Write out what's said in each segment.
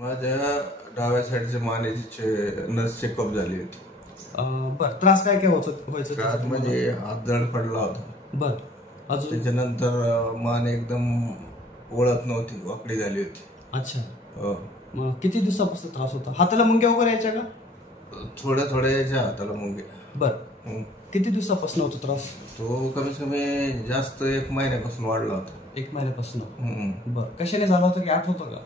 माझ्या डाव्या साईडच्या मानेची नस चेकअप झाली होती. बर, त्रास काय काय व्हायचं? त्रास म्हणजे हात जड पडला होता. बर, अजून त्याच्यानंतर मान एकदम वळत नव्हती, वाकडी झाली होती. अच्छा, मग किती दिवसापासून त्रास होता? हाताला मुंग्या वगैरे यायच्या का? थोड्या याच्या हाताला मुंग्या. बर, किती दिवसापासून होतो त्रास? तो कमीत कमी जास्त 1 महिन्यापासून वाढला होता. 1 महिन्यापासून. बर, कशाने झाला होता की आठवतं का?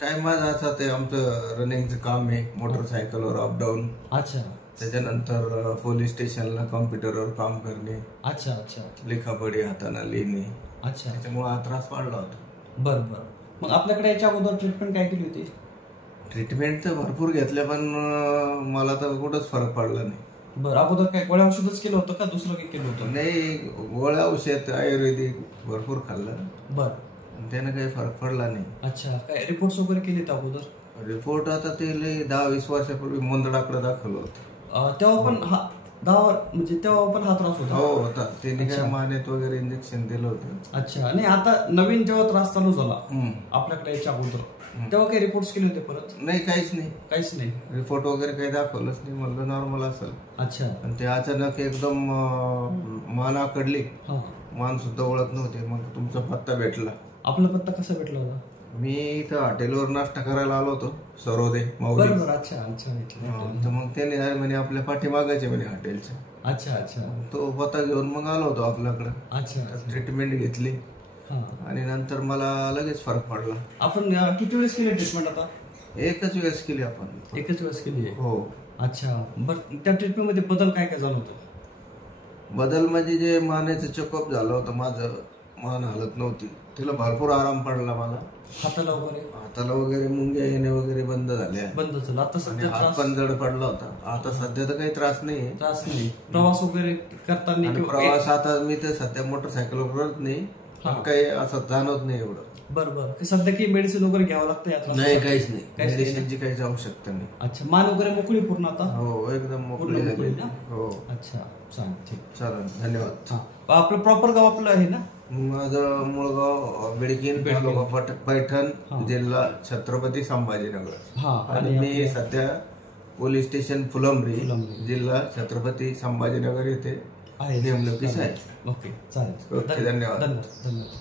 काय माझं असं ते आमचं रनिंगचं काम आहे, मोटरसायकलवर अपडाऊन. अच्छा, त्याच्यानंतर पोलीस स्टेशनला कॉम्प्युटरवर काम करणे. अच्छा अच्छा, लिखापडी हाताने लिहिणे. अच्छा, त्याच्यामुळे हा त्रास वाढला होता. बर बर. मग आपल्याकडे याच्या अगोदर ट्रीटमेंट काय केली होती? ट्रीटमेंट तर भरपूर घेतल्या, पण मला तर कुठंच फरक पडला नाही. बरं, अगोदर काय गोळ्या औषधच केलं होतं का दुसरं काही केलं होतं? नाही, गोळ्या औषध आयुर्वेदिक भरपूर खाल्लं. बर, त्यानं काही फरक पडला नाही. अच्छा, काय रिपोर्ट्स वगैरे केलेत अगोदर? रिपोर्ट आता ते 10-20 वर्षापूर्वी मुंदडाकडे दाखवलं होतं. तेव्हा पण तेव्हा पण हा त्रास होता? हो, होता. त्यांनी काय मानेत वगैरे इंजेक्शन दिलं होतं. अच्छा, नाही आता नवीन जेव्हा त्रास चालू झाला आपल्याकडे याच्या अगोदर, तेव्हा काही रिपोर्ट्स केले होते परत? नाही, काहीच नाही. रिपोर्ट वगैरे काही दाखवलंच नाही. म्हणलं नॉर्मल असेल. अच्छा, आणि ते अचानक एकदम मान आकडली, मान सुद्धा ओळख नव्हते. मग तुमचा पत्ता भेटला. आपला पत्ता कसा भेटला होता? मी इथं हॉटेलवर नाश्ता करायला आलो होतो, सरोदे माऊली. बरोबर, अच्छा अच्छा, तर मग त्याने म्हणे आपल्या पाठीमागायचे म्हणे हॉटेलच्या. अच्छा अच्छा, तो पत्ता घेऊन मग आलो होतो आपल्याकडे. अच्छा, ट्रीटमेंट घेतली आणि नंतर मला लगेच फरक पडला. आपण किती वेळेस केली ट्रीटमेंट आता? एकच वेळेस केली आपण. एकच वेळेस केली? हो. अच्छा, बरं, त्या ट्रीटमेंट मध्ये बदल काय काय झालं होतं? बदल म्हणजे जे मानेचं चेकअप झालं होतं माझं, मान हलत नव्हती, तिला भरपूर आराम पडला. मला हाताला वगैरे मुंग्या येणे वगैरे बंद झाल्या. बंद झालं. आता सध्या हात पण जड पडला होता. आता सध्या तर काही त्रास नाही. प्रवास वगैरे करताना? प्रवास आता मी तर सध्या मोटरसायकलवर करत नाही, काही असं जाणवत नाही एवढं. बरोबर. सध्या काही मेडिसिन वगैरे घ्यावं लागतं? नाही, काहीच नाही. मेडिसिनची काहीच आवश्यकता नाही. अच्छा, मान वगैरे मोकळी पूर्ण आता? हो, एकदम मोकळी झाली. हो. अच्छा, चालेल, ठीक. चालेल, धन्यवाद. आपलं प्रॉपर गाव आपलं आहे ना? माझं मूळ गाव बेडकीन, तालुका पैठण, जिल्हा छत्रपती संभाजीनगर. आणि मी सध्या पोलीस स्टेशन फुलंब्री, जिल्हा छत्रपती संभाजीनगर येथे नेमणुकीस आहे. ओके, चालेल. धन्यवाद. धन्यवाद.